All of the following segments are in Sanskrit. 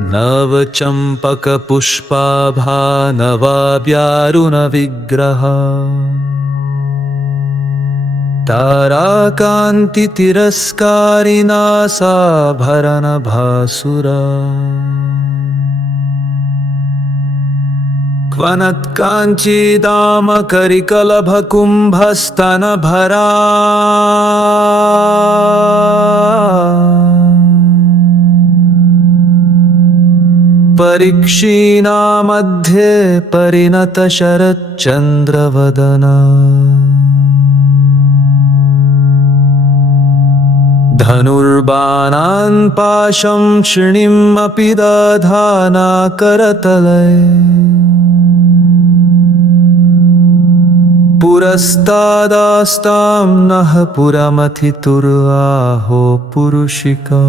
नवचम्पकपुष्पाभा नवाब्यारुणविग्रहा ताराकान्तितिरस्कारिणा साभरणभासुरा क्वनत्काञ्चीदामकरिकलभकुम्भस्तनभरा परीक्षीणा मध्ये परिणतशरच्चन्द्रवदना धनुर्बाणान् पाशं श्रीणिमपि दधाना करतले पुरस्तादास्तां नः पुरमथितुराहो पुरुषिका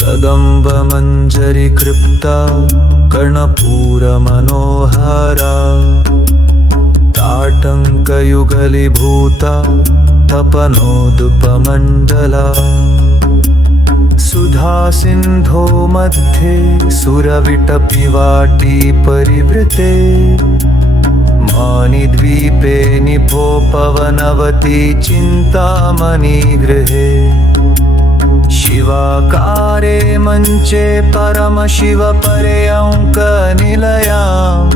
कदम्बमञ्जरी कृप्ता कर्णपूरमनोहरा ताटङ्कयुगलीभूता तपनोदुपमण्डला सुधासिन्धो मध्ये सुरविटपिवाटी परिवृते मानिद्वीपे निभोपवनवती चिन्तामणिगृहे शिवाकारे मञ्चे परमशिवपर्यङ्कनिलयां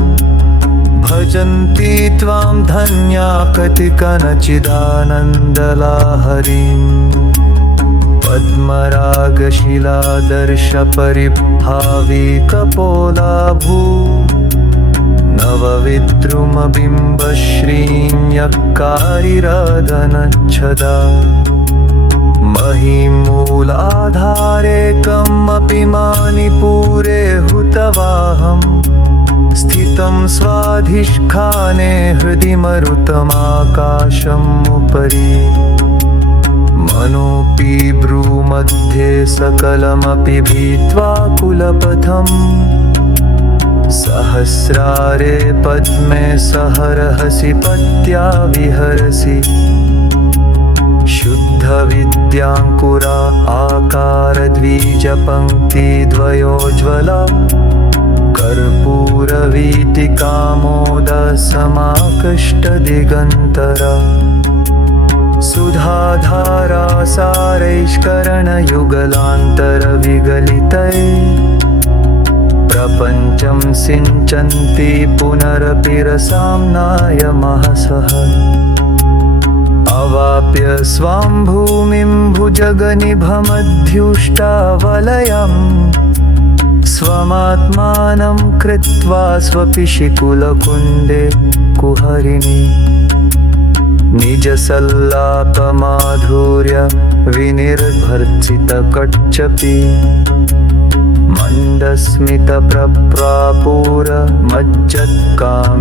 भजन्ति त्वां धन्या कतिकनचिदानन्दलाहरीं पद्मरागशिलादर्शपरिभाविकपोलाभू नवविद्रुमबिम्बश्रीं यक्कारिरदनच्छदा महिमूलाधारे कमपि मणिपुरे हुतवाहं स्थितं स्वाधिष्ठाने हृदि मरुतमाकाशम् उपरि मनोऽपि भ्रूमध्ये सकलमपि भीत्वा कुलपथम् सहस्रारे पद्मे सहरहसि पत्या विहरसि शुद्धविद्याङ्कुरा आकारद्विजपङ्क्तिद्वयोज्ज्वला कर्पूरवीथिकामोदसमाकृष्टदिगन्तरा सुधाधारा सारैष्करणयुगलान्तरविगलितै प्रपञ्चं सिञ्चन्ति पुनरपि रसाम्नाय महसः अवाप्य स्वां भूमिं भुजगनिभमध्युष्टावलयम् स्वमात्मानं कृत्वा स्वपिशिकुलकुण्डे कुहरिणि निजसल्लापमाधुर्य विनिर्भर्त्सितकच्चपि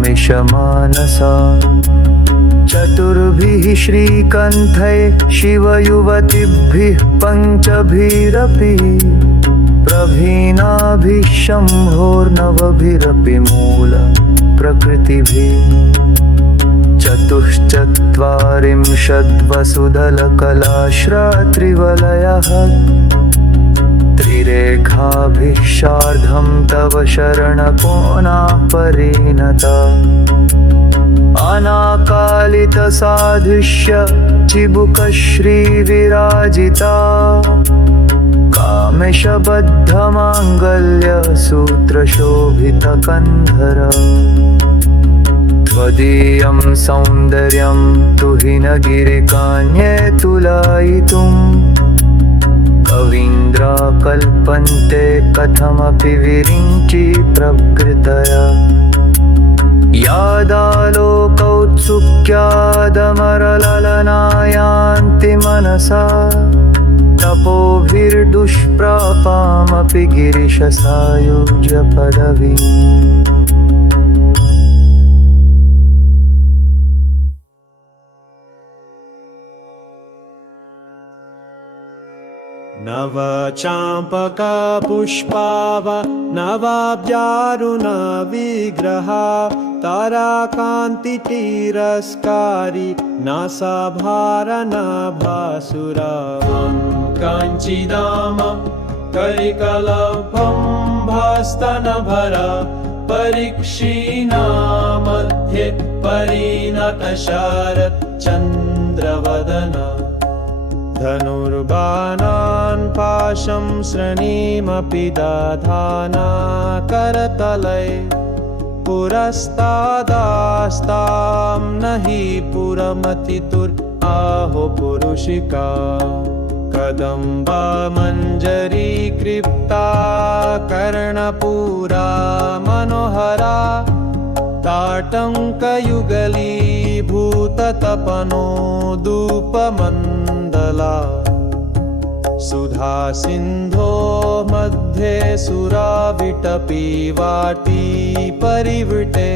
मन्दस्मितप्रप्रापूरमज्जत्कामिशमानसा चतुर्भिः श्रीकण्ठैः शिवयुवतिभिः पञ्चभिरपि प्रभीनाभिः शम्भोर्नवभिरपि मूलप्रकृतिभिः चतुश्चत्वारिंशद्वसुदलकलाश्रात्रिवलयः त्रिरेखाभिः शार्धं तव शरणकोना परिणता अनाकालितसादृश्य चिबुकश्रीविराजिता कामेशबद्धमाङ्गल्यसूत्रशोभितकन्धरा त्वदीयं सौन्दर्यं तुहिनगिरिकान्ये तुलयितुं कवीन्द्रा कल्पन्ते कथमपि विरिञ्चि प्रकृतया यादालोकौत्सुक्यादमरललनायान्ति मनसा तपोभिर्दुष्प्रापामपि गिरिशसायुज्यपदवी नव चाम्पका पुष्पाव नवाब्जारुण विग्रहा ताराकान्ति तिरस्कारी नासाभारनभासुरा काञ्चिदाम कलिकलभं भस्तनभरा परीक्षीणा मध्ये परिणतशरच्चन्द्रवदना धनुर्बाणान् पाशं श्रेणीमपि दधाना करतले पुरस्तादास्तां न हि पुरमतिदुराहो पुरुषिका कदम्बा मञ्जरीकृप्ता कर्णपूरा मनोहरा ताटङ्कयुगलीभूततपनोदूपमण्डला सुधा सिन्धो मध्ये सुराविटपी वाटी परिवृते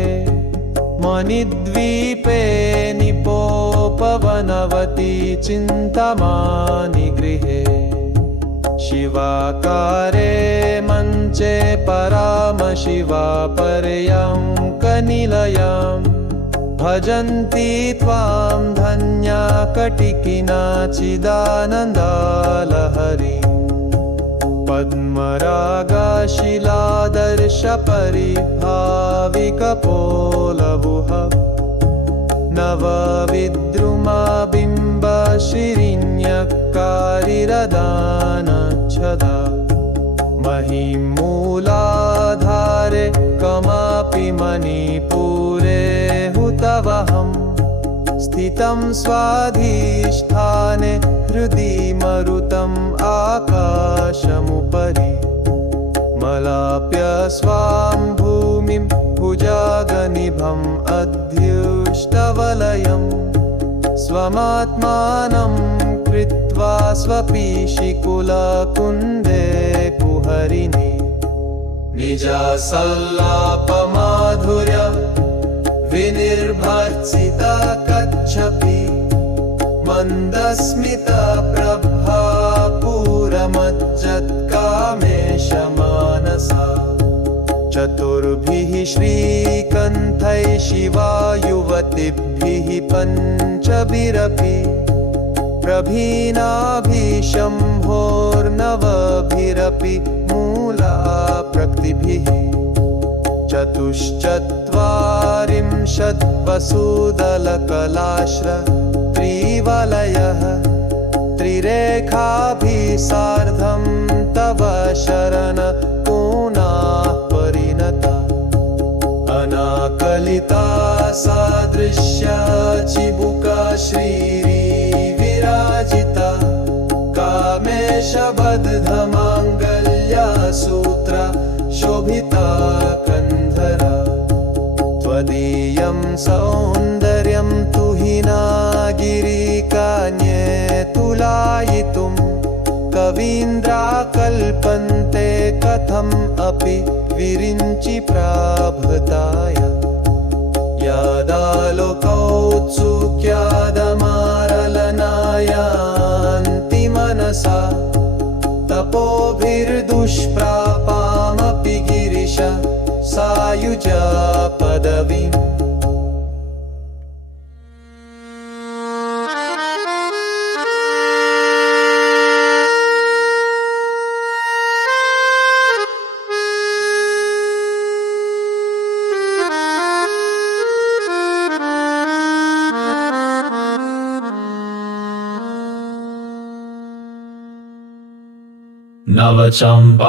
मणिद्वीपे निपोपवनवती चिन्तामणि गृहे शिवाकारे मञ्चे परामशिवा पर्यङ्कनिलयं भजन्ति त्वां धन्या कटिकिना चिदानन्दालहरी पद्मरागशिलादर्शपरिभाविकपोलवुः नवविद्रुमाबिम्बशिरिण्यकारिरदानच्छदा महिमूलाधारे कमापि मणिपुरे हुतवहं स्थितं स्वाधिष्ठाने हृदि मरुतम् आकाशमुपरि मलाप्य स्वां भूमिं भुजागनिभम् अध्युष्टवलयं स्वमात्मानं कृत्वा स्वपीशिकुलकुन्दे कुहरिणि निजसल्लापमाधुर्य विनिर्भर्त्सिता कच्छपि मन्दस्मितप्रभा पूरमज्जत्कामेशमानसा चतुर्भिः श्रीकण्ठैः शिवा युवतिभिः पञ्चभिरपि प्रभीनाभिशम्भोर्नवभिरपि मूलाप्रकृतिभिः चतुश्चत्वारिंशद्वसुदलकलाश्र त्रिवलयः त्रिरेखाभिः सार्धं तव शरण पूनाः परिणता अनाकलिता सादृश्या चिबुका श्रीविराजिता कामेशबद्धमाङ्गल्या सूत्रा शोभिता कन्धरा त्वदीयं सौन्दर्यं तुहिनागिरिकान्ये तुलायितुं कवीन्द्राकल्पन्ते कथम् अपि विरिञ्चि प्राभृताय यदालोकौत्सुक्यादमारलनायान्ति मनसा तपोभिर्दुष्प्रापामपि गिरिश सायुजा पदवीम्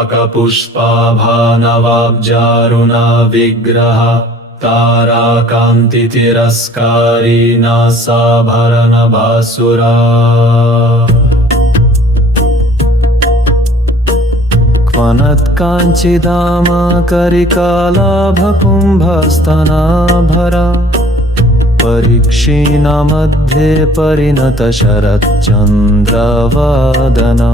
नवचम्पकपुष्पाभा नवाब्जारुणा विग्रह ताराकान्तितिरस्कारी नासाभरणभासुरा क्वनत्काञ्चिदामकरिकालाभकुम्भस्तनाभरा परीक्षीणा मध्ये परिणतशरच्चन्द्रवदना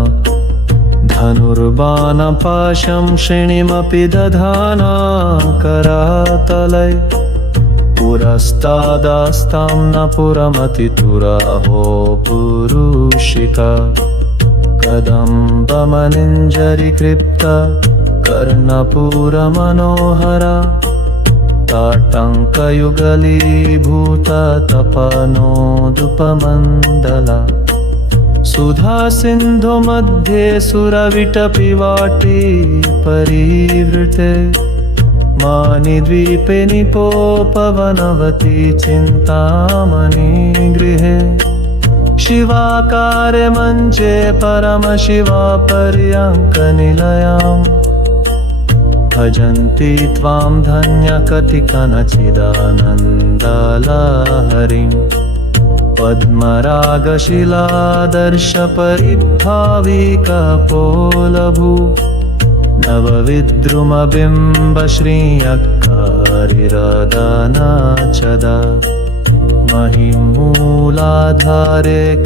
धनुर्बाणपाशं श्रेणीमपि दधाना करातले पुरस्तादास्तां न पुरमतितुराहो पुरुषिका कदम्बमनिञ्जरीकृप्त कर्णपूरमनोहरा ताटङ्कयुगलीभूत तपनोदुपमण्डला सुधा सिन्धु मध्ये सुरविटपिवाटी परिवृते मानिद्वीपे निपोपवनवती चिन्तामणि गृहे शिवाकारे मञ्चे परमशिवा पर्यङ्कनिलयाम् भजन्ति त्वां धन्यकथिकनचिदानन्दलहरीम् पद्मरागशिलादर्शपरिभाविकपोलभू नवविद्रुमबिम्बश्रियकारिरदनाचदा महिमूलाधारे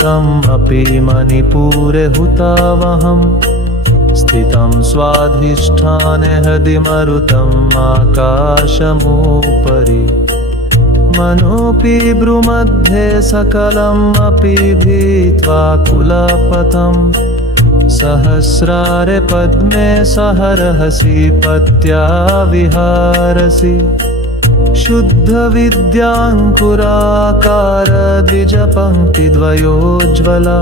कम् अपि मणिपुरे हुतावहम् स्थितं स्वाधिष्ठाने हृदि मरुतम् आकाशमुपरि मनोऽपि भ्रुमध्ये सकलम् अपि भीत्वा कुलपथम् सहस्रारे पद्मे सहरहसि पत्या विहारसि शुद्धविद्याङ्कुराकार द्विजपङ्क्तिद्वयोज्ज्वला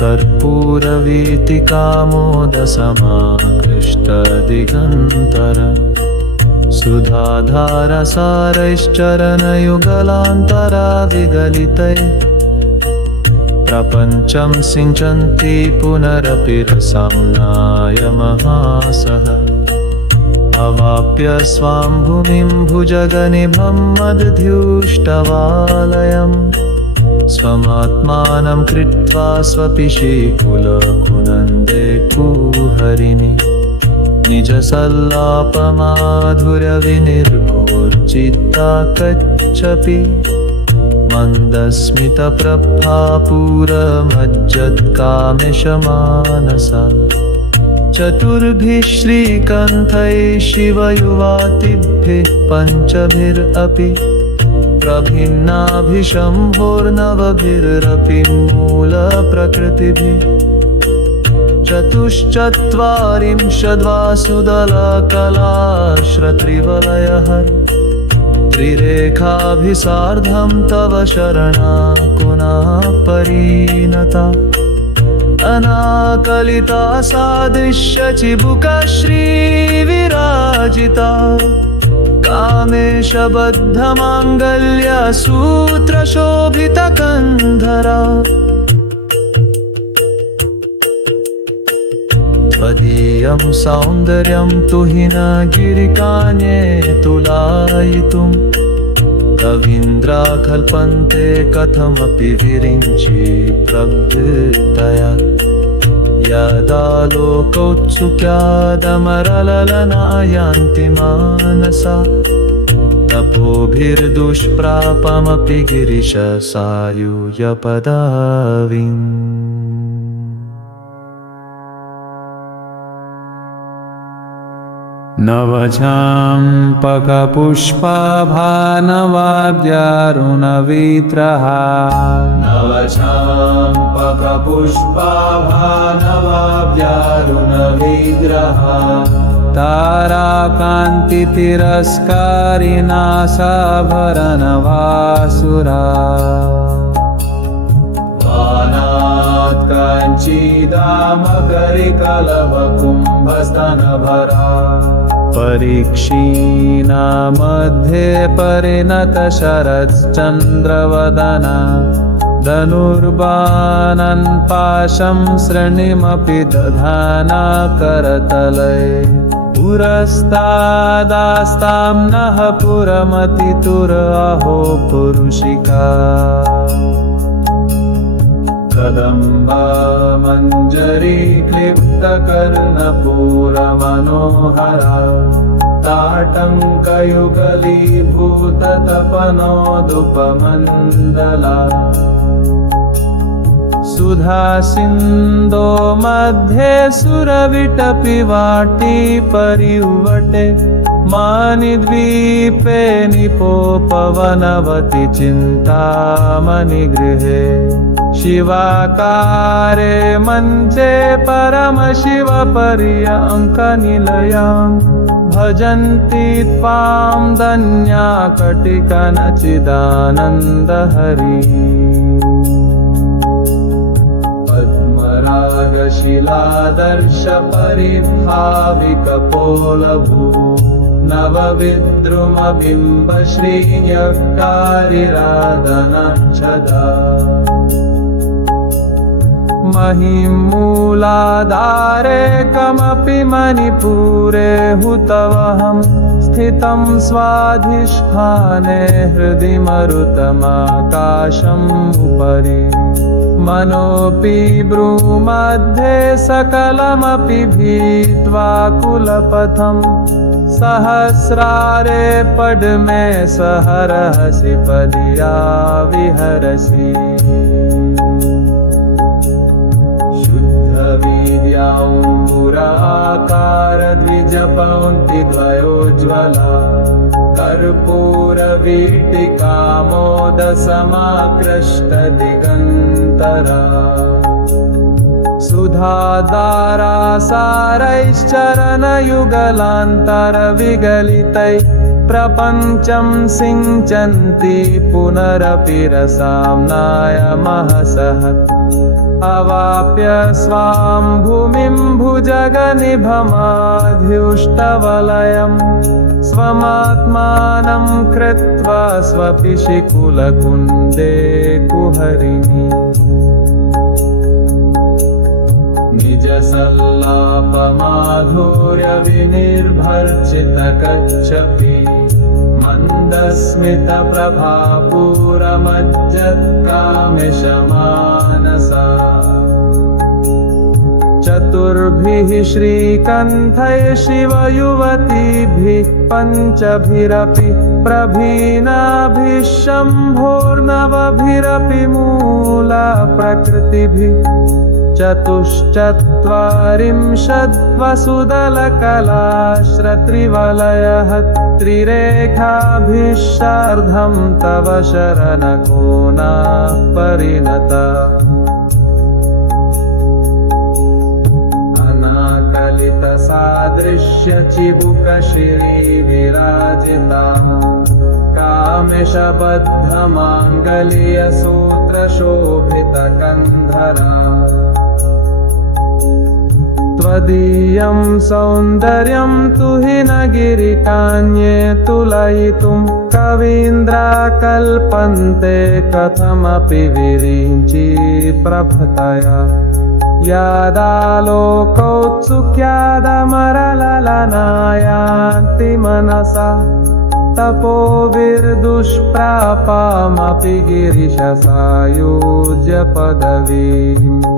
कर्पूरवीतिकामोदसमाकृष्टदिगन्तर सुधाधारसारैश्चरणयुगलान्तरा विगलितै प्रपञ्चं सिञ्चन्ति पुनरपि रसाम्नाय महासः अवाप्य स्वां भूमिं भुजगनिभं मदध्युष्टवालयम् स्वमात्मानं कृत्वा स्वपिशीकुलकुनन्दे कुहरिणि निजसल्लापमाधुर्यविनिर्भोर्चित्ता कच्छपि मन्दस्मितप्रभापूरमज्जत्कामेशमानसा चतुर्भिः श्रीकण्ठैः शिवयुवातिभिः पञ्चभिरपि प्रभिन्नाभिशम्भोर्नवभिरपि मूलप्रकृतिभिः चतुश्चत्वारिंशद्वासुदलकलाश्रत्रिवलयः त्रिरेखाभिसार्धं तव शरणाकुना परिणता अनाकलिता सादृश्यचिबुकश्रीविराजिता कामेशबद्धमाङ्गल्यसूत्रशोभितकन्धरा त्वदीयं सौन्दर्यं तुहिनगिरिकान्ये तुलायितुं कवीन्द्रा कल्पन्ते कथमपि विरिञ्चि प्रवृत्तया यदा लोकोत्सुक्यादमरललनायान्ति मानसा तपोभिर्दुष्प्रापमपि गिरिश सायूयपदाविम् नवचाम्पकपुष्पाभानवाब्जारुणवित्रहा नवचाम्पकपुष्पाभानवाब्जारुणविग्रहा ताराकान्तितिरस्कारिणा साभरणवासुरा काञ्चीदामकरिकलवकुम्भस्तनभरा परीक्षीणा मध्ये परिणतशरच्चन्द्रवदना धनुर्बाणन् पाशं श्रेणिमपि दधाना करतले पुरस्तादास्तां नः पुरमतितुरहो पुरुषिका कदम्बमञ्जरी क्लिप्तकर्णपूरमनोहरा ताटङ्कयुगलीभूततपनोदुपमण्डला सुधा सिन्धो मध्ये सुरविटपिवाटी परिवटे मानिद्वीपे निपोपवनवति चिन्तामणिगृहे शिवाकारे मञ्चे परमशिवपर्यङ्कनिलयां भजन्ति त्वां धन्या कटिकनचिदानन्दहरि पद्मरागशिलादर्शपरिभाविकपोलभू नवविद्रुमबिम्बश्रीयकारिराधनच्छदा महिमूलाधारे कमपि मणिपुरे हुतवहं स्थितं स्वाधिष्ठाने हृदि मरुतमाकाशम् उपरि मनोऽपि भ्रूमध्ये सकलमपि भीत्वा कुलपथं सहस्रारे पद्मे सहरसि पदिया विहरसि शुद्धवीर्याम्बुराकारद्विजपङ्क्तिद्वयोज्ज्वला कर्पूरवीटिकामोदसमाकृष्टदिगन्तरा सुधाधारासारैश्चरणयुगलान्तरविगलितैः प्रपञ्चं सिञ्चन्ति पुनरपि रसाम्नाय महसहत् अवाप्य स्वां भूमिं भुजगनिभमाध्युष्टवलयं स्वमात्मानं कृत्वा स्वपिशिकुलकुन्दे कुहरिणि निजसल्लापमाधुर्यविनिर्भर्चितकच्छपि मन्दस्मितप्रभापूरमज्जत्कामिशमानसा चतुर्भिः श्रीकण्ठैः शिवयुवतीभिः पञ्चभिरपि प्रभीनाभिः शम्भोर्नवभिरपि मूलप्रकृतिभिः चतुश्चत्वारिंशद्वसुदलकलाश्रत्रिवलयः त्रिरेखाभिः सार्धं तव शरणकोना परिणता अनाकलितसादृश्यचिबुकशिरीविराजिता कामेशबद्धमाङ्गल्यसूत्रशोभितकन्धरा त्वदीयं सौन्दर्यं तु हि न गिरिकान्ये तुलयितुं कवीन्द्राकल्पन्ते कथमपि विरिञ्चि प्रभतया यदालोकौत्सुक्यादमरललनायान्ति मनसा तपोभिर्दुष्प्रापामपि गिरिशसायुज्य पदवीम्